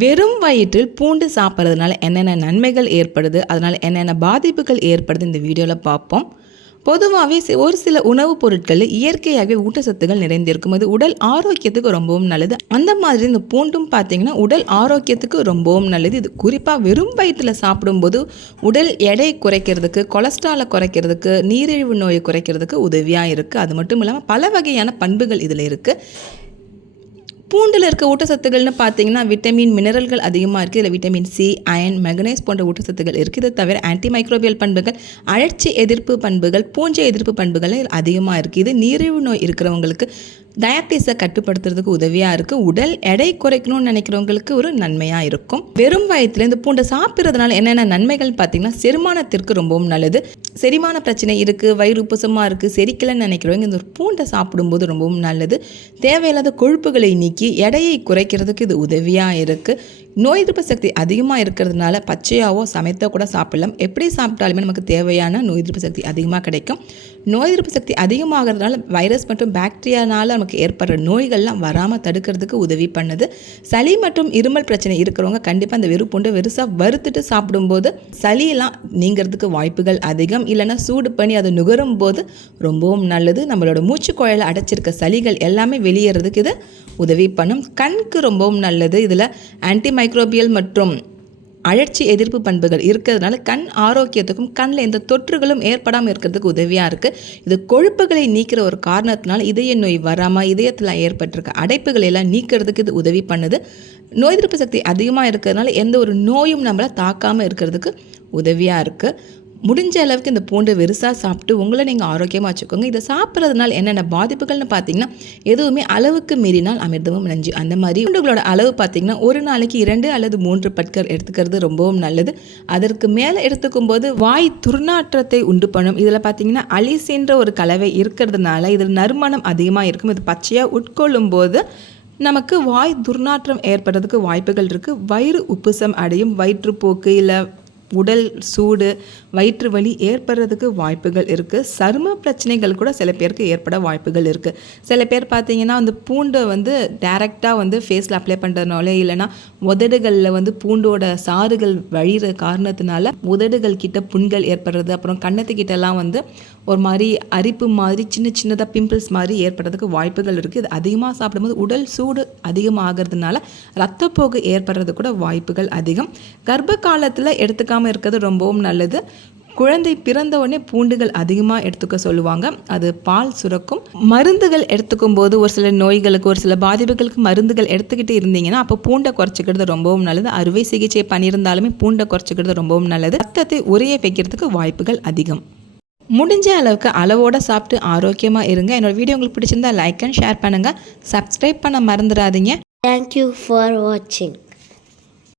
வெறும் வயிற்றில் பூண்டு சாப்பிட்றதுனால என்னென்ன நன்மைகள் ஏற்படுது, அதனால் என்னென்ன பாதிப்புகள் ஏற்படுது இந்த வீடியோவில் பார்ப்போம். பொதுவாகவே ஒரு சில உணவுப் பொருட்களில் இயற்கையாகவே ஊட்டச்சத்துகள் நிறைந்திருக்கும். அது உடல் ஆரோக்கியத்துக்கு ரொம்பவும் நல்லது. அந்த மாதிரி இந்த பூண்டும் பார்த்திங்கன்னா உடல் ஆரோக்கியத்துக்கு ரொம்பவும் நல்லது. இது குறிப்பாக வெறும் வயிற்றில் சாப்பிடும்போது உடல் எடை குறைக்கிறதுக்கு, கொலஸ்ட்ராலை குறைக்கிறதுக்கு, நீரிழிவு நோயை குறைக்கிறதுக்கு உதவியாக இருக்குது. அது மட்டும் இல்லாமல் பல வகையான பண்புகள் இதில் இருக்குது. பூண்டில் இருக்க ஊட்டச்சத்துகள்னு பார்த்தீங்கன்னா விட்டமின், மினரல்கள் அதிகமாக இருக்குது. இதில் விட்டமின் சி, அயன், மெக்னீசியம் போன்ற ஊட்டச்சத்துகள் இருக்குது. இது தவிர ஆன்டி மைக்ரோபியல் பண்புகள், அழற்சி எதிர்ப்பு பண்புகள், பூஞ்சை எதிர்ப்பு பண்புகள் அதிகமாக இருக்குது. இது நீரிழிவு நோய் இருக்கிறவங்களுக்கு டயபிட்டிஸை கட்டுப்படுத்துறதுக்கு உதவியாக இருக்குது. உடல் எடை குறைக்கணும்னு நினைக்கிறவங்களுக்கு ஒரு நன்மையாக இருக்கும். வெறும் வயிற்றுல இந்த பூண்டை சாப்பிட்றதுனால என்னென்ன நன்மைகள் பார்த்தீங்கன்னா செரிமானத்திற்கு ரொம்பவும் நல்லது. செரிமான பிரச்சனை இருக்குது, வயிறு உப்புசமாக இருக்குது, செரிக்கலைன்னு நினைக்கிறவங்க இந்த பூண்டை சாப்பிடும்போது ரொம்பவும் நல்லது. தேவையில்லாத கொழுப்புகளை நீக்கி எடையை குறைக்கிறதுக்கு இது உதவியாக இருக்குது. நோய் எதிர்ப்பு சக்தி அதிகமாக இருக்கிறதுனால பச்சையாவோ சமைத்தோ கூட சாப்பிடலாம். எப்படி சாப்பிட்டாலுமே நமக்கு தேவையான நோய் எதிர்ப்பு சக்தி அதிகமாக கிடைக்கும். நோய் எதிர்ப்பு சக்தி அதிகமாகிறதுனால வைரஸ் மற்றும் பாக்டீரியானால் நமக்கு ஏற்படுற நோய்கள்லாம் வராமல் தடுக்கிறதுக்கு உதவி பண்ணுது. சளி மற்றும் இருமல் பிரச்சனை இருக்கிறவங்க கண்டிப்பாக அந்த வெறுப்பூண்டை வெறுசாக வறுத்துட்டு சாப்பிடும்போது சளியெல்லாம் நீங்கிறதுக்கு வாய்ப்புகள் அதிகம். இல்லைன்னா சூடு பண்ணி அதை நுகரும் போது ரொம்பவும் நல்லது. நம்மளோட மூச்சுக்குழாயில் அடைச்சிருக்க சளிகள் எல்லாமே வெளியேறதுக்கு இது உதவி பண்ணும். கண்ணுக்கு ரொம்பவும் நல்லது. இதில் ஆன்டி மைக்ரோபியல் மற்றும் அழற்சி எதிர்ப்பு பண்புகள் இருக்கிறதுனால கண் ஆரோக்கியத்துக்கும் கண்ணில் எந்த தொற்றுகளும் ஏற்படாமல் இருக்கிறதுக்கு உதவியாக இருக்குது. இது கொழுப்புகளை நீக்கிற ஒரு காரணத்தினால இதய நோய் வராமல் இதயத்தில் ஏற்பட்டிருக்க அடைப்புகளை எல்லாம் நீக்கிறதுக்கு இது உதவி பண்ணுது. நோய் எதிர்ப்பு சக்தி அதிகமாக இருக்கிறதுனால எந்த ஒரு நோயும் நம்மளை தாக்காமல் இருக்கிறதுக்கு உதவியாக இருக்குது. முடிஞ்ச அளவுக்கு இந்த பூண்டை வெறுசாக சாப்பிட்டு உங்களை நீங்கள் ஆரோக்கியமாக வச்சுக்கோங்க. இதை சாப்பிட்றதுனால என்னென்ன பாதிப்புகள்னு பார்த்தீங்கன்னா எதுவுமே அளவுக்கு மீறினால் அமிர்தமும் நஞ்சு. அந்த மாதிரி பூண்டுகளோட அளவு பார்த்தீங்கன்னா ஒரு நாளைக்கு 2 அல்லது 3 பற்கள் எடுத்துக்கிறது ரொம்பவும் நல்லது. அதற்கு மேலே எடுத்துக்கும் போது வாய் துர்நாற்றத்தை உண்டு பண்ணும். இதில் பார்த்தீங்கன்னா அலிசின்ற ஒரு கலவை இருக்கிறதுனால இதில் நறுமணம் அதிகமாக இருக்கும். இது பச்சையாக உட்கொள்ளும் போது நமக்கு வாய் துர்நாற்றம் ஏற்படுறதுக்கு வாய்ப்புகள் இருக்குது. வயிறு உப்புசம் அடையும். வயிற்றுப்போக்கு இல்லை உடல் சூடு, வயிற்று வலி ஏற்படுறதுக்கு வாய்ப்புகள் இருக்குது. சரும பிரச்சனைகள் கூட சில பேருக்கு ஏற்பட வாய்ப்புகள் இருக்குது. சில பேர் பார்த்தீங்கன்னா அந்த பூண்டை டைரெக்டாக ஃபேஸில் அப்ளை பண்ணுறதுனால இல்லைனா உதடுகளில் பூண்டோட சாறுகள் வழிகிற காரணத்தினால உதடுகள் கிட்ட புண்கள் ஏற்படுறது, அப்புறம் கன்னத்துக்கிட்டலாம் ஒரு மாதிரி அரிப்பு மாதிரி சின்ன சின்னதாக பிம்பிள்ஸ் மாதிரி ஏற்படுறதுக்கு வாய்ப்புகள் இருக்குது. இது அதிகமாக சாப்பிடும்போது உடல் சூடு அதிகமாகிறதுனால ரத்தப்போக்கு ஏற்படுறது கூட வாய்ப்புகள் அதிகம். கர்ப்ப காலத்தில் எடுத்துக்காமல் இருக்கிறது ரொம்பவும் நல்லது. குழந்தை பிறந்த உடனே பூண்டுகள் அதிகமாக எடுத்துக்க சொல்லுவாங்க. அது பால் சுரக்கும். மருந்துகள் எடுத்துக்கும் போது ஒரு சில நோய்களுக்கு ஒரு சில பாதிப்புகளுக்கு மருந்துகள் எடுத்துக்கிட்டு இருந்தீங்கன்னா அப்போ பூண்டை குறைச்சிக்கிறது ரொம்பவும் நல்லது. அறுவை சிகிச்சை பண்ணியிருந்தாலுமே பூண்டை குறைச்சிக்கிறது ரொம்பவும் நல்லது. ரத்தத்தை உரைய வைக்கிறதுக்கு வாய்ப்புகள் அதிகம். முடிஞ்ச அளவுக்கு அளவோடு சாப்பிட்டு ஆரோக்கியமாக இருங்க. என்னோடய வீடியோ உங்களுக்கு பிடிச்சிருந்தா லைக் அண்ட் ஷேர் பண்ணுங்கள். சப்ஸ்கிரைப் பண்ண மறந்துடாதீங்க. Thank you for watching.